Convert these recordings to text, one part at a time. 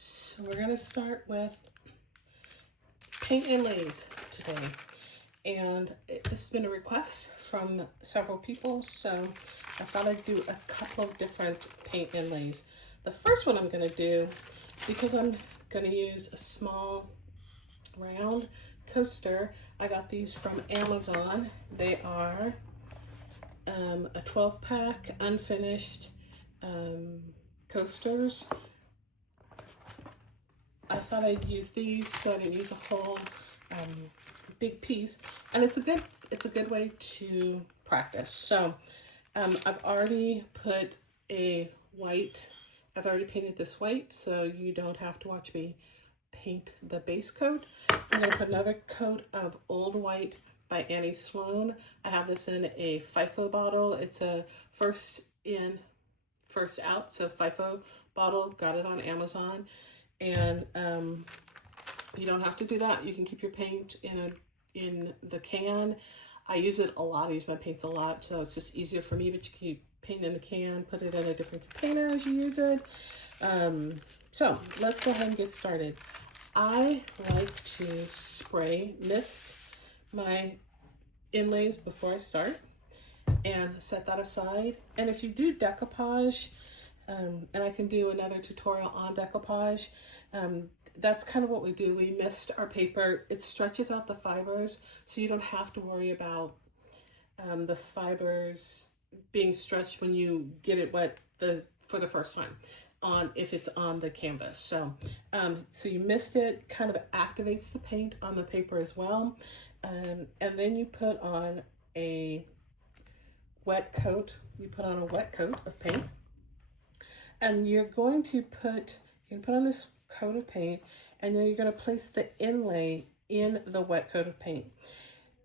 So we're going to start with paint inlays today. And this has been a request from several people, so I thought I'd do a couple of different paint inlays. The first one I'm going to do, because I'm going to use a small round coaster, I got these from Amazon. They are a 12 pack unfinished coasters. I thought I'd use these so I didn't use a whole big piece, and it's a good way to practice. So I've already put a white, I've already painted this white, so you don't have to watch me paint the base coat. I'm going to put another coat of Old White by Annie Sloan. I have this in a FIFO bottle. It's a first in, first out, so FIFO bottle. Got it on Amazon. And you don't have to do that. You can keep your paint in the can. I use it a lot. I use my paints a lot, so it's just easier for me. But you keep paint in the can, put it in a different container as you use it. So let's go ahead and get started. I like to spray mist my inlays before I start and set that aside. And if you do decoupage, and I can do another tutorial on decoupage, that's kind of what we do. We mist our paper. It stretches out the fibers, so you don't have to worry about the fibers being stretched when you get it wet for the first time if it's on the canvas. So so you mist it, kind of activates the paint on the paper as well, and then you put on a wet coat. You put on a wet coat of paint, and you're going to put on this coat of paint, and then you're going to place the inlay in the wet coat of paint.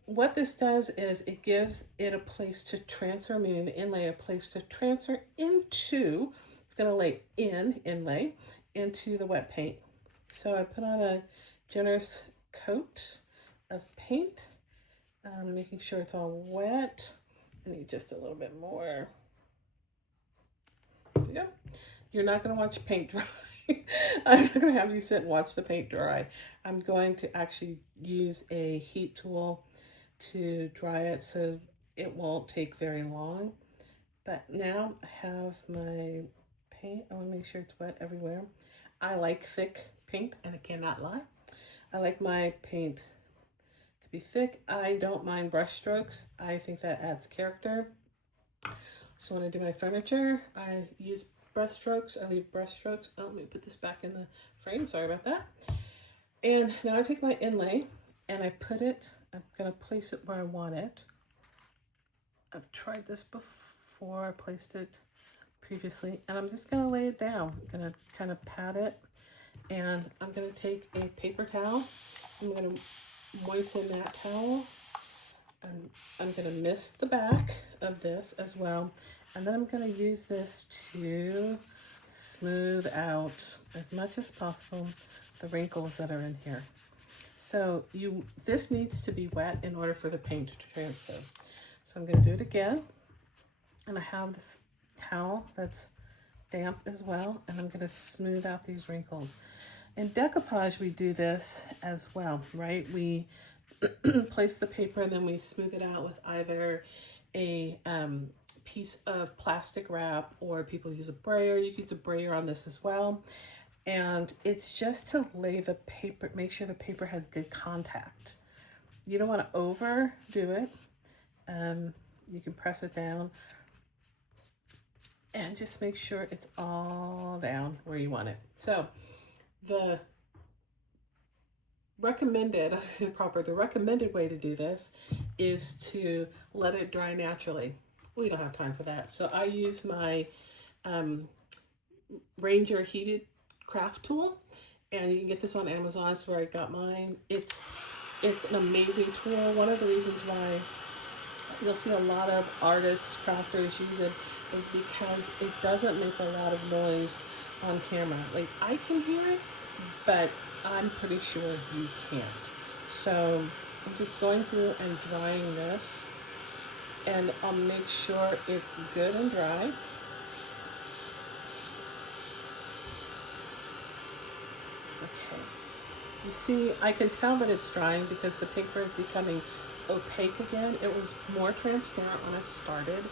What this does is it gives it a place to transfer, meaning the inlay a place to transfer into. It's going to lay inlay into the wet paint. So I put on a generous coat of paint, making sure it's all wet. I need just a little bit more. There you go. You're not going to watch paint dry. I'm not going to have you sit and watch the paint dry. I'm going to actually use a heat tool to dry it, so it won't take very long. But now I have my paint. I want to make sure it's wet everywhere. I like thick paint, and I cannot lie. I like my paint to be thick. I don't mind brush strokes. I think that adds character. So when I do my furniture, I use brush strokes. I leave brush strokes. Oh, let me put this back in the frame. Sorry about that. And now I take my inlay and I put it, I'm going to place it where I want it. I've tried this before. I placed it previously, and I'm just going to lay it down. I'm going to kind of pat it, and I'm going to take a paper towel. I'm going to moisten that towel. And I'm going to mist the back of this as well. And then I'm going to use this to smooth out as much as possible the wrinkles that are in here. So this needs to be wet in order for the paint to transfer. So I'm going to do it again. And I have this towel that's damp as well. And I'm going to smooth out these wrinkles. In decoupage, we do this as well, right? We place the paper and then we smooth it out with either a piece of plastic wrap, or people use a brayer. You can use a brayer on this as well. And it's just to lay the paper, make sure the paper has good contact. You don't want to overdo it. You can press it down and just make sure it's all down where you want it. So the recommended way to do this is to let it dry naturally. We don't have time for that. So I use my Ranger heated craft tool, and you can get this on Amazon. It's where I got mine. It's an amazing tool. One of the reasons why you'll see a lot of artists, crafters use it is because it doesn't make a lot of noise on camera. Like, I can hear it, but I'm pretty sure you can't. So I'm just going through and drying this, and I'll make sure it's good and dry. You see, I can tell that it's drying because the paper is becoming opaque again. It was more transparent when I started,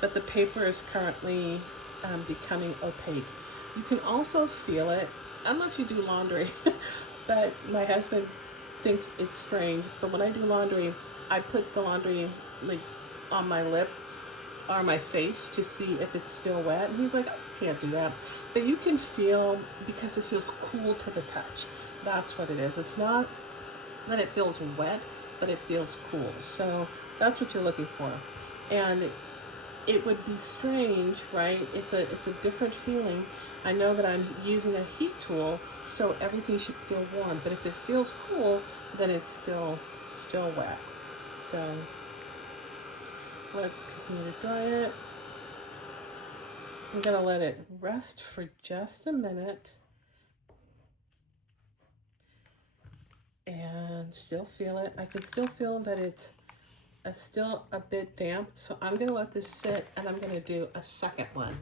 but the paper is currently becoming opaque. You can also feel it. I don't know if you do laundry, but my husband thinks it's strange. But when I do laundry, I put the laundry like on my lip or my face to see if it's still wet. And he's like, I can't do that. But you can feel, because it feels cool to the touch. That's what it is. It's not that it feels wet, but it feels cool. So that's what you're looking for. And it would be strange, right? It's a different feeling. I know that I'm using a heat tool, so everything should feel warm. But if it feels cool, then it's still wet. So let's continue to dry it. I'm gonna let it rest for just a minute. And still feel it. I can still feel that it's still a bit damp, so I'm going to let this sit and I'm going to do a second one.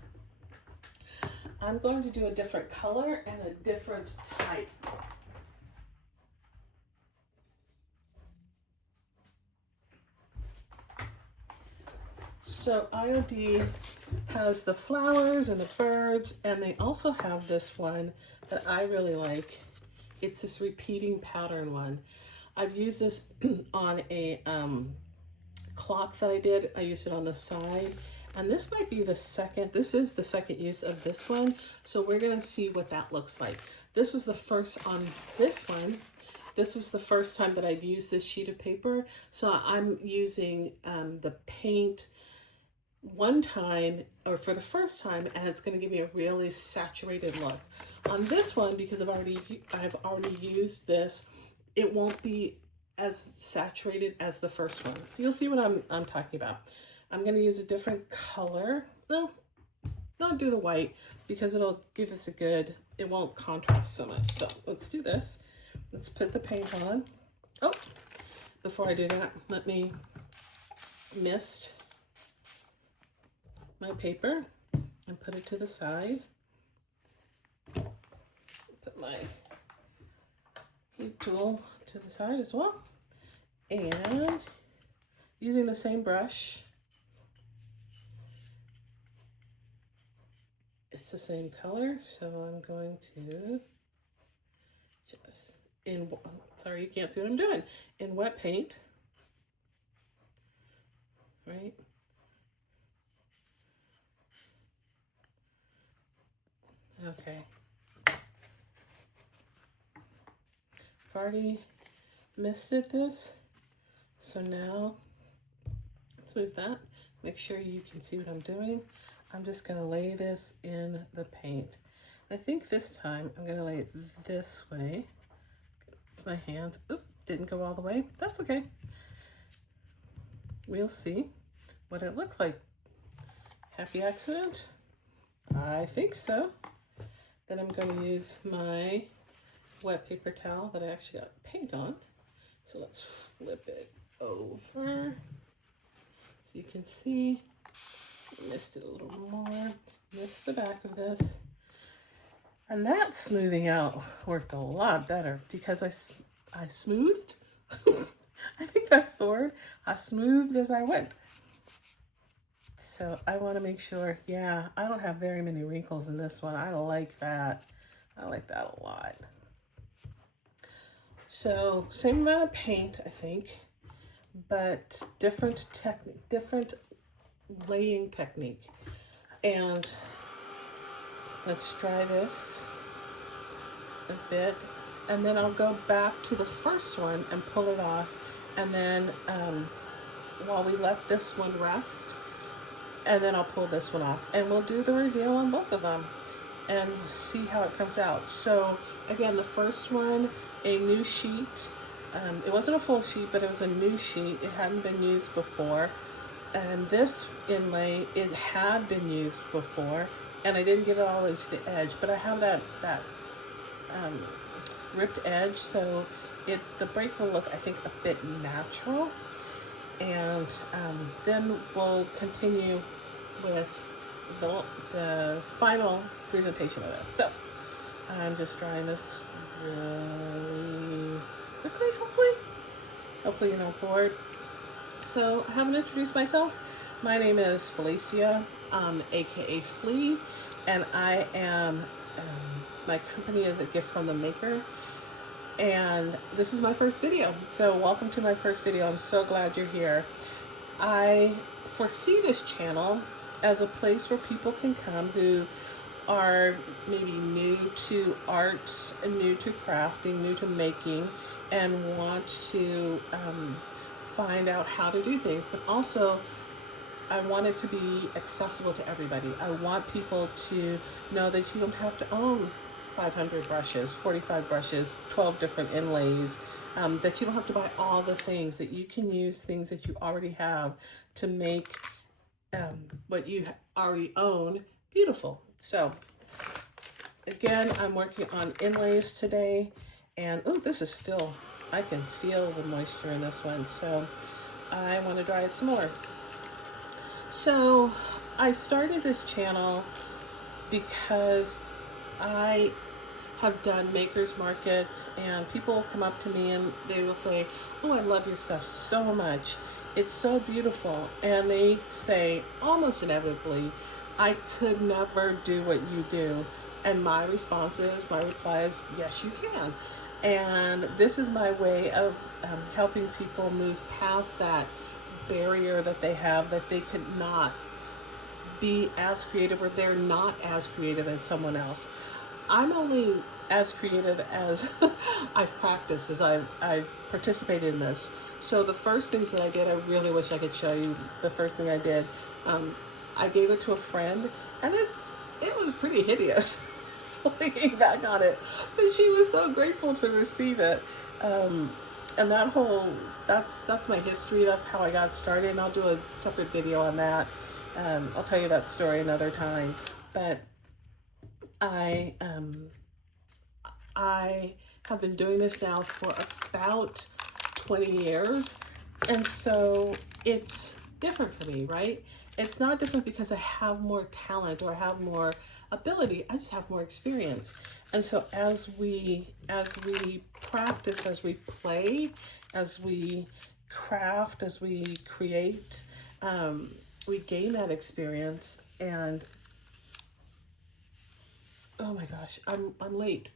I'm going to do a different color and a different type. So IOD has the flowers and the birds, and they also have this one that I really like. It's this repeating pattern one. I've used this on a clock that I did. I used it on the side, and this might be the second. This is the second use of this one, so we're gonna see what that looks like. This was the first on this one. This was the first time that I'd used this sheet of paper, so I'm using the paint one time, or for the first time, and it's going to give me a really saturated look. On this one, because I've already used this, it won't be as saturated as the first one. So you'll see what I'm talking about. I'm going to use a different color. No, not do the white, because it'll give us a good, it won't contrast so much. So let's do this. Let's put the paint on. Oh, before I do that, let me mist my paper and put it to the side. Put my heat tool to the side as well. And using the same brush, it's the same color, so I'm going to just, sorry, you can't see what I'm doing, in wet paint, right? Okay. I've already misted this, so now let's move that. Make sure you can see what I'm doing. I'm just going to lay this in the paint. I think this time I'm going to lay it this way. It's my hands. Oop, didn't go all the way. That's okay. We'll see what it looks like. Happy accident? I think so. Then I'm going to use my wet paper towel that I actually got paint on. So let's flip it over so you can see. Mist it a little more. Mist the back of this. And that smoothing out worked a lot better because I smoothed. I think that's the word. I smoothed as I went. So I want to make sure, yeah, I don't have very many wrinkles in this one. I like that. I like that a lot. So same amount of paint, I think, but different technique, different laying technique. And let's dry this a bit, and then I'll go back to the first one and pull it off, and then while we let this one rest, and then I'll pull this one off, and we'll do the reveal on both of them and see how it comes out. So again, the first one, a new sheet. It wasn't a full sheet, but it was a new sheet. It hadn't been used before. And this inlay, it had been used before, and I didn't get it all the way to the edge, but I have that ripped edge, so the break will look, I think, a bit natural. And then we'll continue with the final presentation of this. So I'm just drying this really quickly, hopefully you're not bored. So I haven't introduced myself. My name is Felicia, aka Flea, and I am, my company is A Gift from the Maker, and this is my first video. So welcome to my first video. I'm so glad you're here. I foresee this channel as a place where people can come who are maybe new to arts and new to crafting, new to making, and want to find out how to do things. But also, I want it to be accessible to everybody. I want people to know that you don't have to own 500 brushes, 45 brushes, 12 different inlays, that you don't have to buy all the things, that you can use things that you already have to make what you already own beautiful. So again, I'm working on inlays today, and oh, this is still, I can feel the moisture in this one, so I want to dry it some more. So I started this channel because I have done makers markets, and people will come up to me and they will say, oh, I love your stuff so much, it's so beautiful. And they say almost inevitably, I could never do what you do. And my reply is, yes, you can. And this is my way of helping people move past that barrier that they have, that they could not be as creative, or they're not as creative as someone else. I'm only as creative as I've practiced, as I've participated in this. So the first things that I did, I really wish I could show you the first thing I did. I gave it to a friend, and it was pretty hideous looking back on it, but she was so grateful to receive it. And that's my history. That's how I got started, and I'll do a separate video on that. I'll tell you that story another time. But I have been doing this now for about 20 years, and so it's different for me, right? It's not different because I have more talent or I have more ability. I just have more experience. And so as we practice, as we play, as we craft, as we create, we gain that experience. And oh my gosh, I'm late.